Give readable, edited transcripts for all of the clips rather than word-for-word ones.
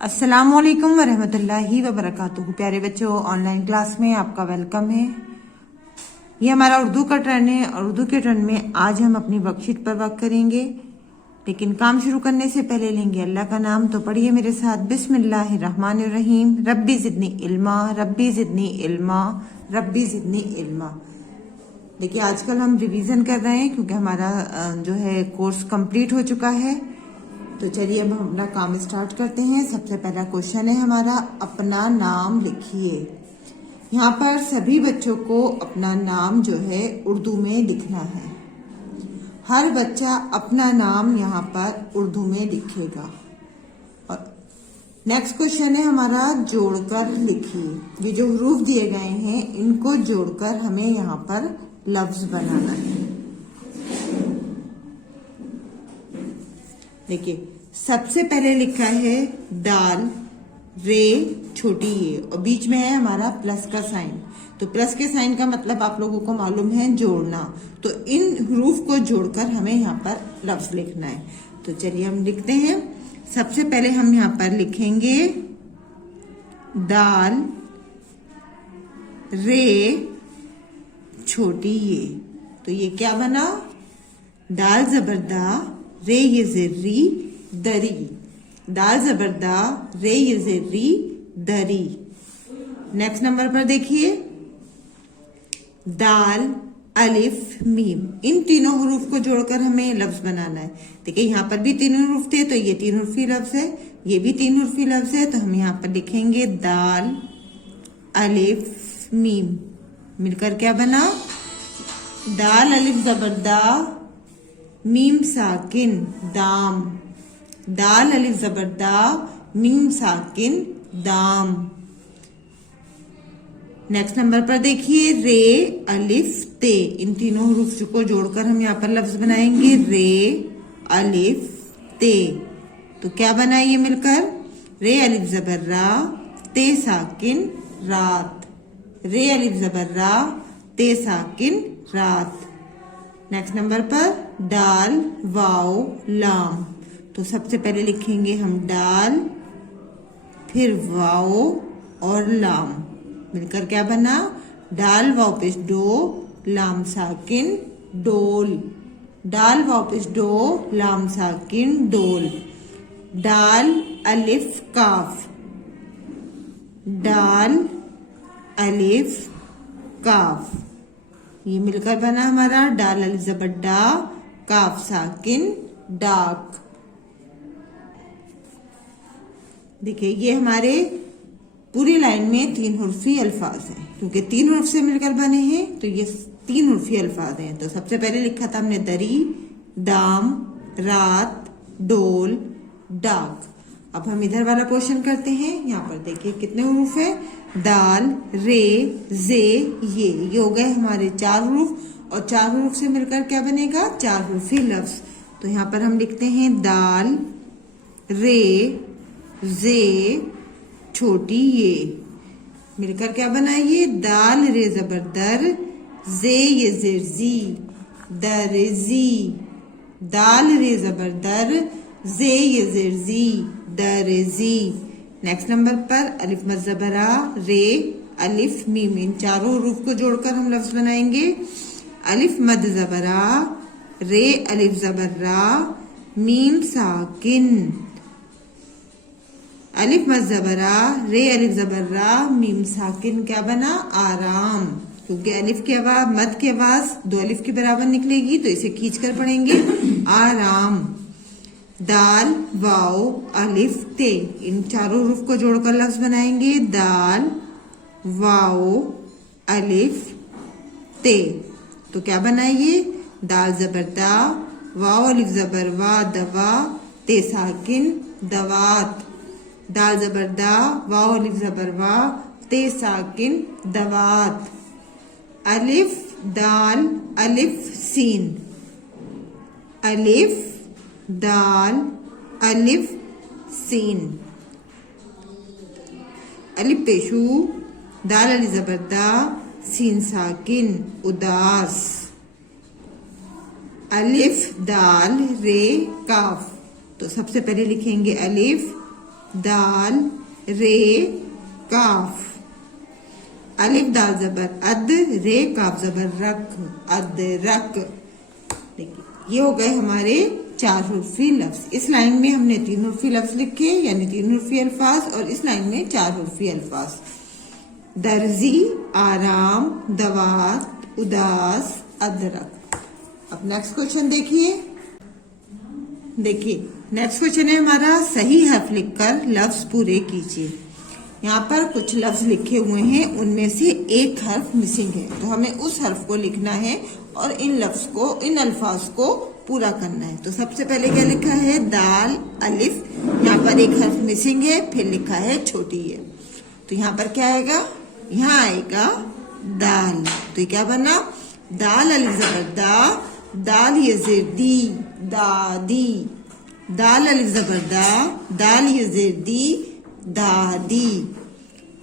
अस्सलामुअलैकुम वरहमतुल्लाहि वबरकातुहू। प्यारे बच्चों, ऑनलाइन क्लास में आपका वेलकम है। ये हमारा उर्दू का टर्न है और उर्दू के टर्न में आज हम अपनी वर्कशीट पर वर्क करेंगे, लेकिन काम शुरू करने से पहले लेंगे अल्लाह का नाम। तो पढ़िए मेरे साथ, बिस्मिल्लाहिर्रहमानिर्रहीम। रब्बी ज़िदनी इल्मा, रब्बी ज़िदनी इल्मा, रब्बी ज़िदनी इल्मा। देखिए, आजकल हम रिवीजन कर रहे हैं क्योंकि हमारा जो है कोर्स कंप्लीट हो चुका है। तो चलिए अब हम अपना काम स्टार्ट करते हैं। सबसे पहला क्वेश्चन है हमारा, अपना नाम लिखिए। यहाँ पर सभी बच्चों को अपना नाम जो है उर्दू में लिखना है। हर बच्चा अपना नाम यहाँ पर उर्दू में लिखेगा। और नेक्स्ट क्वेश्चन है हमारा, जोड़कर लिखिए। ये जो हरूफ दिए गए हैं इनको जोड़कर हमें यहाँ पर लफ्ज बनाना है। देखिए, सबसे पहले लिखा है दाल, रे छोटी ये, और बीच में है हमारा प्लस का साइन। तो प्लस के साइन का मतलब आप लोगों को मालूम है, जोड़ना। तो इन हरूफ को जोड़कर हमें यहाँ पर लफ्ज लिखना है। तो चलिए हम लिखते हैं। सबसे पहले हम यहाँ पर लिखेंगे दाल, रे छोटी ये। तो ये क्या बना, दाल जबरदा, रे ये ज़ेरी, दरी। दाल जबरदा, रे ये ज़ेरी, दरी। नेक्स्ट नंबर पर देखिए, दाल, अलिफ, मीम। इन तीनों हरूफ को जोड़कर हमें लफ्ज बनाना है। देखिए, यहाँ पर भी तीन हरूफ थे तो ये तीन हरुफी लफ्ज है, ये भी तीन हरुफी लफ्ज है। तो हम यहाँ पर लिखेंगे दाल, अलिफ, मीम। मिलकर क्या बना, दाल अलिफ जबरदा, मीम साकिन, दाम। दाल अलिफ जबरदा, मीम साकिन, दाम। नेक्स्ट नंबर पर देखिए, रे, अलिफ, ते। इन तीनों हरूफ को जोड़कर हम यहाँ पर लफ्ज बनाएंगे रे, अलिफ, ते। तो क्या बना ये मिलकर, रे अलिफ जबर्रा, ते साकिन, रात। रे अलिफ जबर्रा, ते साकिन, रात। नेक्स्ट नंबर पर दाल, वाओ, लाम। तो सबसे पहले लिखेंगे हम दाल, फिर वाओ और लाम। मिलकर क्या बना, दाल वाओ पेश डो, लाम साकिन, डोल। दाल वाओ पेश डो, लाम साकिन, डोल। दाल, अलिफ, काफ। दाल, अलिफ, काफ। ये मिलकर बना हमारा दाल अलिफ जबरदा, काफ साकिन, डाक। देखिए, ये हमारे पूरी लाइन में तीन हुर्फी अल्फाज हैं। क्योंकि तीन हुर्फ से मिलकर बने हैं तो ये तीन हुर्फी अल्फाज हैं। तो सबसे पहले लिखा था हमने दरी, दाम, रात, डोल, डाक। अब हम इधर वाला क्वेश्चन करते हैं। यहाँ पर देखिए कितने हुरूफ है, दाल, रे, जे, ये हो गए हमारे चार हुरूफ। और चार हुरूफ से मिलकर क्या बनेगा, चार हुरूफी लफ्ज। तो यहाँ पर हम लिखते हैं दाल, रे, जे छोटी ये। मिलकर क्या बनाइए, दाल रे जबरदर, जे ये जेरजी, दरजी। दाल रे जबरदर, जे ये जेरजी, दरजी। नेक्स्ट नंबर पर अलिफ मद जबरा, रे, अलिफ, मीम। इन चारों हरूफ को जोड़कर हम लफ्ज बनाएंगे अलिफ मद जबरा, रे अलिफ जबरा, मीम साकिन। अलिफ मद जबरा, रे अलिफ जबरा, मीम साकिन। क्या बना, आराम। क्योंकि अलिफ की आवाज, मद की आवाज दो अलिफ के बराबर निकलेगी तो इसे खींच कर पढ़ेंगे, आराम। दाल, वाओ, अलिफ, ते। इन चारों हरूफ को जोड़कर लफ्ज बनाएंगे दाल, वाओ, अलिफ, ते। तो क्या बनाइए, दाल जबरदा, वाओ अलिफ जबर वा, दवा, ते साकिन, दवात। दाल जबरदा, वाओ अलिफ जबर वा, ते साकिन, दवात। अलिफ, दाल, अलिफ, सीन। अलिफ, दाल, अलिफ, सीन। अलिफ पेशू, दाल अलिफ जबरदा, सीन साकिन, उदास। अलिफ, दाल, रे, काफ। तो सबसे पहले लिखेंगे अलिफ, दाल रे काफ, अलिफ दाल जबर अद, रे काफ जबर रख, अदरक। देखिए ये हो गए हमारे 4 हुर्फी लफ्ज। इस लाइन में हमने 3 हुर्फी लफ्ज लिखे, यानी 3 हुर्फी अल्फाज, और इस लाइन में 4 हुर्फी अल्फाज। दर्जी, आराम, दवात, उदास, अदरक। अब नेक्स्ट क्वेश्चन देखिए। नेक्स्ट क्वेश्चन है हमारा, सही हर्फ लिखकर लफ्ज पूरे कीजिए। यहाँ पर कुछ लफ्ज लिखे हुए हैं, उनमें से एक हर्फ मिसिंग है, तो हमें उस हर्फ को लिखना है और इन अल्फाज को पूरा करना है। तो सबसे पहले क्या लिखा है, दाल अलिफ, यहाँ पर एक हर्फ मिसिंग है, फिर लिखा है छोटी है, तो यहाँ पर क्या आएगा, यहाँ आएगा दाल। तो ये क्या बना, दाल अलिफ जबर दा, दाल ये जेर दी, दादी, दाल अलिफ जबर दा, दाल ये जेर दी, दादी।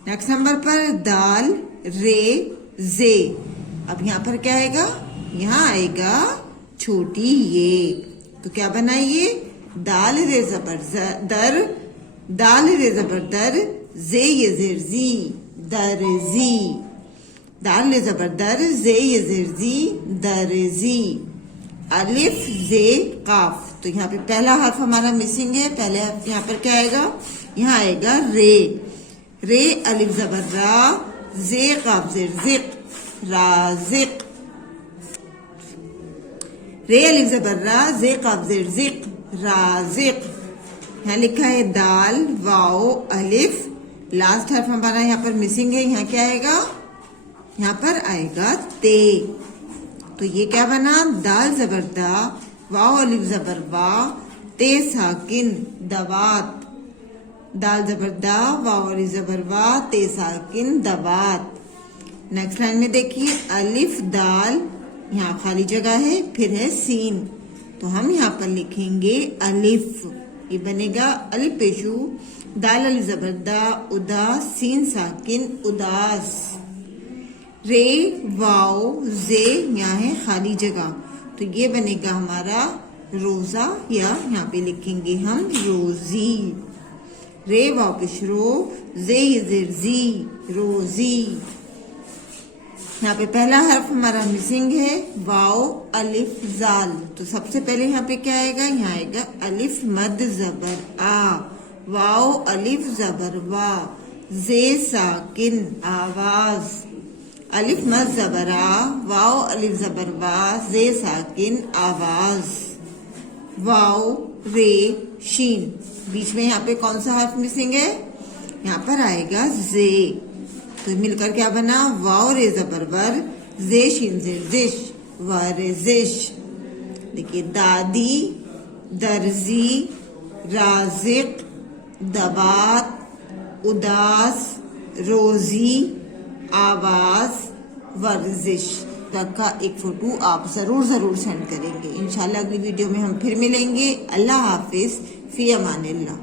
नेक्स्ट नंबर पर दाल रे जे, अब यहाँ पर क्या आएगा, यहाँ आएगा छोटी ये, तो क्या बनाइए, दाल रे जबर दर, दाल रे जबर दर, जे ये जेर जी, दरजी, दाल रे जबर दर, जे ये जेर जी, दरजी। अलिफ जे काफ, तो यहाँ पे पहला हर्फ हमारा मिसिंग है, पहले हर्फ यहाँ पर क्या आएगा, यहाँ आएगा रे, रे अलिफ जबर रा, जे काफ जेर जिक, राजिक, रे अलिफ जबर रा, जे काफ जेर जिक, राजिक। यहाँ लिखा है दाल वाओ अलिफ, लास्ट हर्फ हमारा यहाँ पर मिसिंग है, यहाँ क्या आएगा, यहाँ पर आएगा ते, तो ये क्या बना, दाल जबर दा, वाओ अलिफ जबर वा, ते साकिन दवात, दाल जबर दा, वाओ अलिफ जबर वा, ते साकिन दवात। नेक्स्ट लाइन में देखिए, अलिफ दाल, यहाँ खाली जगह है, फिर है सीन, तो हम यहाँ पर लिखेंगे अलिफ, ये बनेगा अलिफ पेशू, दाल अलिफ जबर दा, उदास, सीन साकिन उदास। रे वाओ जे, यहाँ है खाली जगह, तो ये बनेगा हमारा रोजा, या यहाँ पे लिखेंगे हम रोजी। रे वाओ पिशरो, जे ये जेर जी, रोजी। यहाँ पे पहला हर्फ हमारा मिसिंग है, वाओ अलिफ जाल, तो सबसे पहले यहाँ पे क्या आएगा, यहाँ आएगा अलिफ मद जबर आ, वाओ अलिफ जबर वा, जे साकिन आवाज, अलिफ मद जबर आ, वाओ अलिफ जबर वा, जे साकिन आवाज। वाओ रे शीन, बीच में यहाँ पे कौन सा हर्फ मिसिंग है, यहाँ पर आएगा जे, तो मिलकर क्या बना, वाओ रे जबर वर, जे शीन जेर जिश, वरजिश। देखिए दादी, दर्जी, राजिक, दवात, उदास, रोजी, आवाज, वर्जिश का एक फोटो आप जरूर सेंड करेंगे। इंशाल्लाह अगली वीडियो में हम फिर मिलेंगे। अल्लाह हाफिज, फी अमानिल्लाह।